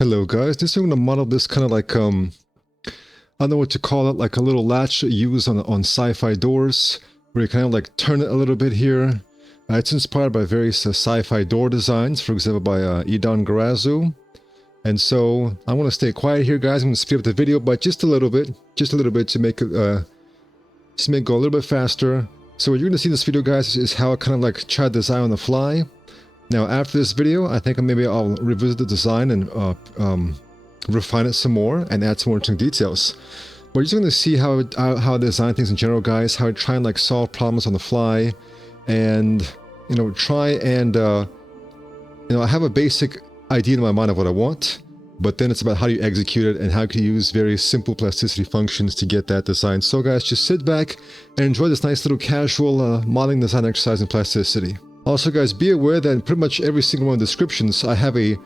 Hello guys, this is going to model this kind of like I don't know what to call it, like a little latch used on sci-fi doors, where you kind of like turn it a little bit here. It's inspired by various sci-fi door designs, for example by Idan Garazu. And so I want to stay quiet here, guys. I'm going to speed up the video by just a little bit to make it go a little bit faster. So what you're going to see in this video, guys, is how I kind of like try to design on the fly. Now, after this video, I think maybe I'll revisit the design and refine it some more and add some more interesting details. But you're just going to see how I design things in general, guys, how I try and like solve problems on the fly, and try and I have a basic idea in my mind of what I want, but then it's about how you execute it and how you use very simple plasticity functions to get that design. So guys, just sit back and enjoy this nice little casual modeling design exercise in plasticity. Also guys, be aware that in pretty much every single one of the descriptions, I have a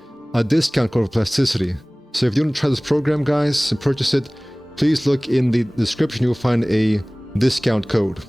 discount code for plasticity. So if you want to try this program, guys, and purchase it, please look in the description. You'll find a discount code.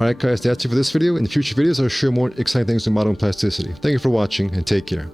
Alright guys, that's it for this video. In future videos, I'll show more exciting things with modern plasticity. Thank you for watching, and take care.